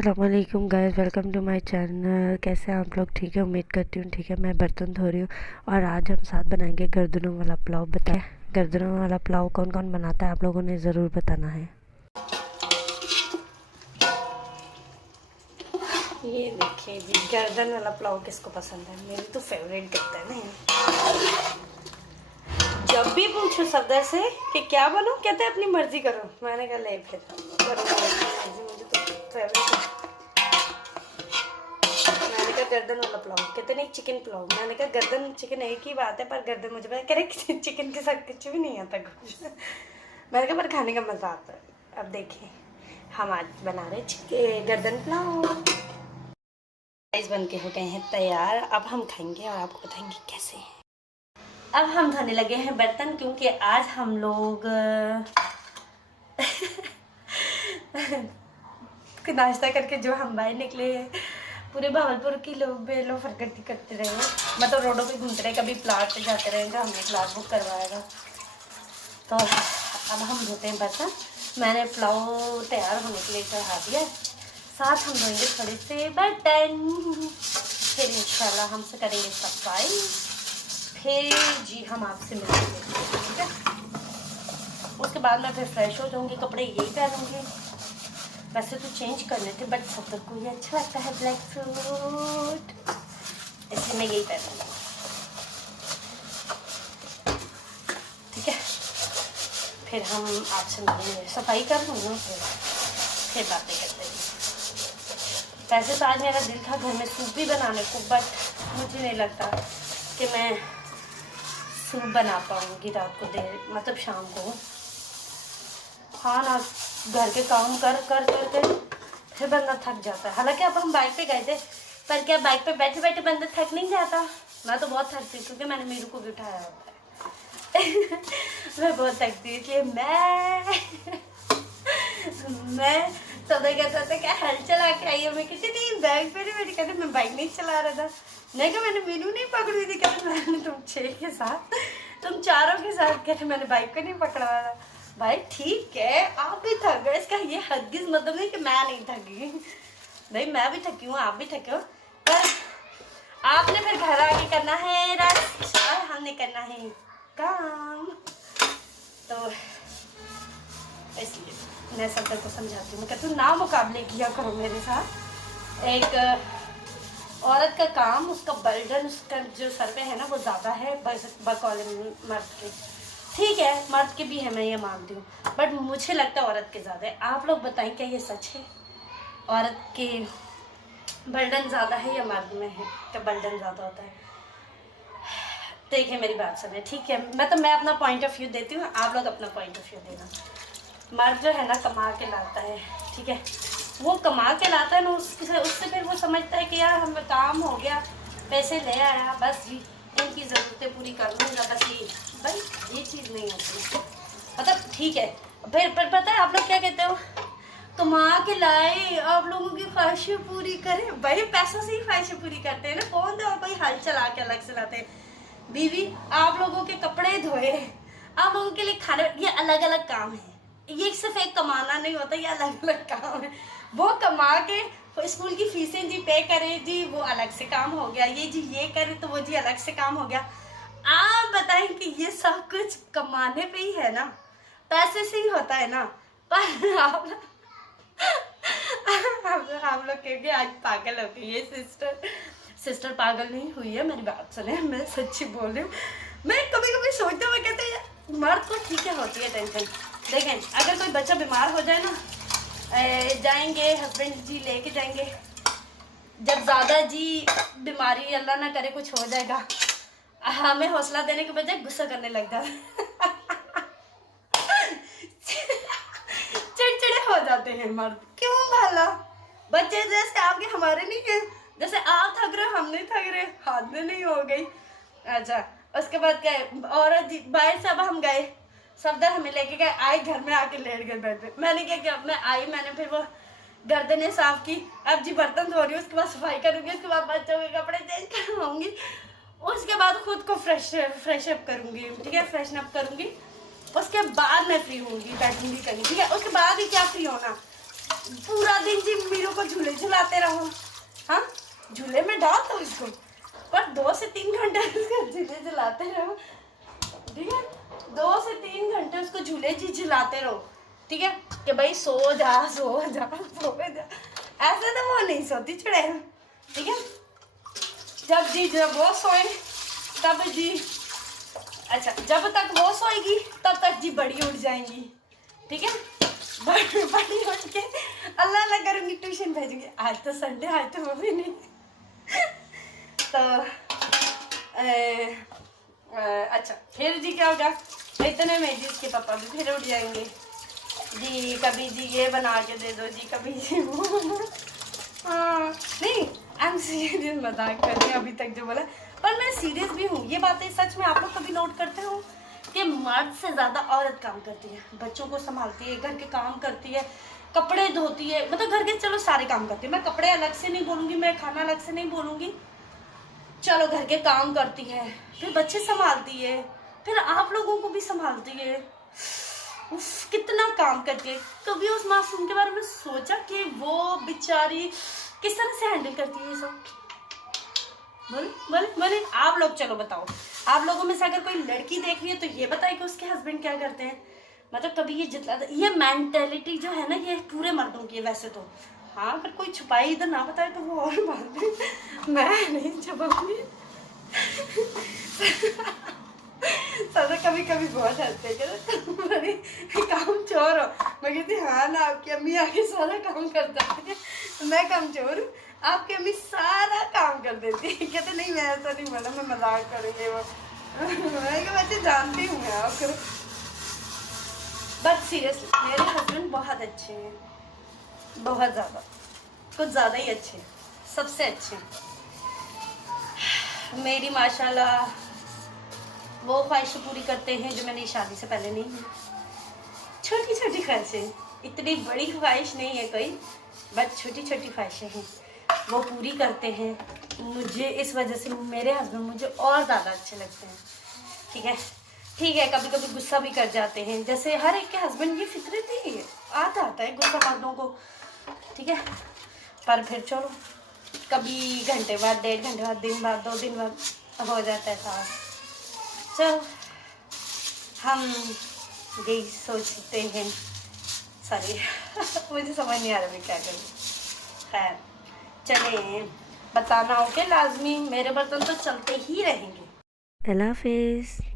अस्सलामुअलैकुम guys, welcome to my channel. कैसे हैं आप लोग? ठीक है, उम्मीद करती हूँ ठीक है। मैं बर्तन धो रही हूँ और आज हम साथ बनाएंगे गर्दनों वाला पुलाव। बताएं गर्दनों वाला पुलाव कौन कौन बनाता है, आप लोगों ने ज़रूर बताना है। ये देखिए जी, गर्दन वाला पुलाव किसको पसंद है? मेरी तो फेवरेट करता है ना। जब भी पूछो सफदर से कि क्या बनूं, कहते हैं अपनी मर्जी करो। मैंने कहा ले फिर करो मर्जी, मुझे तो फेवरेट है। मैंने कहा गर्दन वाला पुलाव, कहते नहीं चिकन पुलाव। मैंने कहा गर्दन चिकन एक ही बात है, पर गर्दन मुझे पता करे चिकन के साथ कुछ भी नहीं आता कुछ। मैंने कहा पर खाने का मज़ा आता है। अब देखिए हम आज बना रहे चिकन गर्दन पुलाव। राइस बन के हो गए हैं तैयार। अब हम खाएंगे और आपको बताएंगे कैसे। अब हम धोने लगे हैं बर्तन, क्योंकि आज हम लोग नाश्ता करके जो हम बाहर निकले हैं, पूरे भावलपुर की लोग बेलो फरकती करते रहे, मतलब रोडों पे घूमते रहे, कभी प्लाट पे जाते रहे। हमने प्लाट बुक करवाएगा, तो अब हम धोते हैं बर्तन। मैंने पुलाव तैयार होने के लिए चढ़ा दिया, साथ हम धोएंगे थोड़े से बर्तन, फिर इंशाल्लाह हमसे करेंगे सफाई, फिर जी हम आपसे मिलेंगे, ठीक है। उसके बाद मैं फिर फ्रेश हो जाऊंगी, कपड़े यही पहनूंगी। वैसे तो चेंज करने थे, बट सब तक को ये अच्छा लगता है ब्लैक सूट, इसलिए मैं यही पहनूंगी, ठीक है। फिर हम आपसे मिलेंगे, सफाई कर लूँगा, फिर बातें करते हैं। वैसे तो आज मेरा दिल था घर में सूप भी बनाने को, बट मुझे नहीं लगता कि मैं सूप बना पाऊँगी रात को, देर मतलब शाम को। हाँ ना, घर के काम कर कर कर कर फिर बंदा थक जाता है। हालांकि अब हम बाइक पे गए थे, पर क्या बाइक पे बैठे बैठे बंदा थक नहीं जाता? मैं तो बहुत थकती हूँ, क्योंकि मैंने मीरू को भी उठाया होता है। मैं बहुत थकती हूँ, इसलिए मैं सब कहता था क्या हल चला के आई हो। मैं कहती नहीं बाइक पे नहीं बैठी, कहते मैं बाइक नहीं चला रहा था। नहीं क्या मैंने मीनू नहीं पकड़ी थी, कहते मैंने तुम 6 के साथ, तुम चारों के साथ, कहते मैंने बाइक को नहीं पकड़ा था। भाई ठीक है, आप भी थक गए, इसका ये हरगिज़ मतलब नहीं कि मैं नहीं थकी। भाई मैं भी थकी हूँ, आप भी थके हो, पर आपने फिर घर आके करना है रेस्ट और हमने करना है काम, तो इसलिए मैं सब को समझाती हूँ। मैं कहती हूँ ना मुकाबले किया करो मेरे साथ। एक औरत का काम, उसका बर्डन, उसका जो सर पे है ना, वो ज़्यादा है बकौले मर्द के। ठीक है, मर्द के भी है, मैं ये मानती हूँ, बट मुझे लगता है औरत के ज़्यादा है। आप लोग बताएं क्या ये सच है? औरत के बर्डन ज़्यादा है या मर्द में है क्या बर्डन ज़्यादा होता है? देखिए मेरी बात सुने, ठीक है। मैं अपना पॉइंट ऑफ व्यू देती हूँ, आप लोग अपना पॉइंट ऑफ व्यू देना। मर्द जो है ना कमा के लाता है, ठीक है, वो कमा के लाता है ना, उससे फिर वो समझता है कि यार हमें काम हो गया, पैसे ले आया, बस जी इनकी ज़रूरतें पूरी कर लूँगा, बस ये। भाई ये चीज़ नहीं होती, मतलब ठीक है। फिर पता है आप लोग क्या कहते हो? कमा के लाए, आप लोगों की ख्वाहिशें पूरी करें। भाई पैसों से ही ख्वाहिशें पूरी करते हैं ना, कौन तो भाई हल चला के अलग से लाते हैं। बीवी आप लोगों के कपड़े धोए, आप लोगों के लिए खाने, ये अलग अलग काम है। ये सिर्फ एक कमाना नहीं होता, ये अलग अलग काम है। वो कमा के स्कूल की फीसें जी पे करे जी, वो अलग से काम हो गया। ये जी ये करे तो वो जी अलग से काम हो गया। आप बताएं कि ये सब कुछ कमाने पे ही है ना, पैसे से ही होता है ना। पर आप लोग कहेंगे आज पागल हो गई ये सिस्टर पागल नहीं हुई है, मेरी बात सुने, मैं सच्ची बोल रही हूँ। मैं कभी कभी सोचता हूँ, कहते हैं मर्द को ठीक है होती है टेंशन। देखें अगर कोई बच्चा बीमार हो जाए ना, जाएंगे हस्बैंड जी लेके जाएंगे, जब ज़्यादा जी बीमारी अल्लाह ना करे कुछ हो जाएगा, हमें हौसला देने के बजाय गुस्सा करने लग जाते, चिड़चिड़े हो जाते हैं मर्द। क्यों भला? बच्चे जैसे आपके हमारे नहीं है, जैसे आप थक रहे हम नहीं थक रहे, हाथ में नहीं हो गई। अच्छा उसके बाद क्या, और बाहर से अब हम गए, सफदर हमें लेके गए, आए घर में आके लेट गए बेड पे। मैंने क्या किया, मैं आई, मैंने फिर वो गर्दनें साफ की, अब जी बर्तन धो रही हूँ, उसके बाद सफाई करूँगी, उसके बाद बच्चों के कपड़े चेंज करवाऊंगी, उसके बाद खुद को फ्रेश अप करूँगी, ठीक है, फ्रेशन अप करूँगी। उसके बाद मैं फ्री होंगी, बैठूंगी कहीं, ठीक है। उसके बाद ही क्या फ्री होना, पूरा दिन जी मीरू को झूले डाल दो उसको, पर 2 से 3 घंटे उसको झूले झुलाते रहो, ठीक है। 2 से 3 घंटे उसको झूले झुलाते रहो, ठीक है, कि भाई सो जा सो जा सो जा। ऐसे तो वो नहीं सोती चुड़ैल, ठीक है। जब वो सोए तब जी, अच्छा जब तक वो सोएगी तब तक जी बड़ी उठ जाएंगी, ठीक है। बड़ी उठ के अल्लाह अल्लाह करूँगी, ट्यूशन भेजूंगी। आज तो संडे, आज तो वो भी नहीं। तो अच्छा फिर जी क्या होगा, इतने में जी इसके पापा भी फिर उठ जाएंगे जी, कभी जी ये बना के दे दो जी, कभी जी वो बना। हाँ नहीं, आई एम सीरियस, मजाक कर रही हूँ अभी तक जो बोला, पर मैं सीरियस भी हूँ। ये बातें सच में आप लोग कभी नोट करते हो कि मर्द से ज़्यादा औरत काम करती है, बच्चों को संभालती है, घर के काम करती है, कपड़े धोती है, मतलब घर के चलो सारे काम करती है। मैं कपड़े अलग से नहीं बोलूँगी, मैं खाना अलग से नहीं बोलूँगी, चलो घर के काम करती है, फिर बच्चे संभालती है, फिर आप लोगों को भी संभालती है। उफ, कितना काम करती है। कभी उस मासूम के बारे में सोचा कि वो बेचारी किस तरह से हैंडल करती है ये सब? बोले आप लोग, चलो बताओ, आप लोगों में से अगर कोई लड़की देख रही है तो ये बताए कि उसके हस्बैंड क्या करते हैं। मतलब कभी ये जितना ये मेंटेलिटी जो है ना, ये पूरे मर्दों की है वैसे तो। हाँ अगर कोई छुपाई इधर ना बताए तो वो और बात है, मैं नहीं छुपाऊंगी। सर कभी कभी बहुत हंसते हैं, काम चोर हो। मैं कहती हाँ ना, आपकी अम्मी आके सारा काम कर देती है, मैं काम चोर हूँ, आपकी अम्मी सारा काम कर देती है। कहते नहीं मैं ऐसा नहीं बोला, मैं मजाक करूँगी वो। मैं वैसे जानती हूँ मैं आपको, बट सीरियसली मेरे हस्बैंड बहुत अच्छे हैं, बहुत ज़्यादा, कुछ ज़्यादा ही अच्छे, सबसे अच्छे। मेरी माशाल्लाह वो ख्वाहिशें पूरी करते हैं जो मैंने शादी से पहले नहीं की। छोटी छोटी ख्वाहिशें, इतनी बड़ी ख्वाहिश नहीं है कोई, बट छोटी छोटी ख्वाहिशें हैं, वो पूरी करते हैं। मुझे इस वजह से मेरे हस्बैंड मुझे और ज़्यादा अच्छे लगते हैं, ठीक है। ठीक है कभी कभी गुस्सा भी कर जाते हैं, जैसे हर एक के हस्बैंड, ये फितरत ही है, आता है गुस्सा मर्दों को, ठीक है। पर फिर चलो कभी घंटे बाद, 1.5 घंटे बाद, दिन बाद, 2 दिन बाद हो जाता है साथ। चलो हम यही सोचते हैं, सॉरी मुझे समझ नहीं आ रहा मैं क्या करूँ। खैर चले, बताना हो कि लाजमी, मेरे बर्तन तो चलते ही रहेंगे। अल्लाह हाफिज़।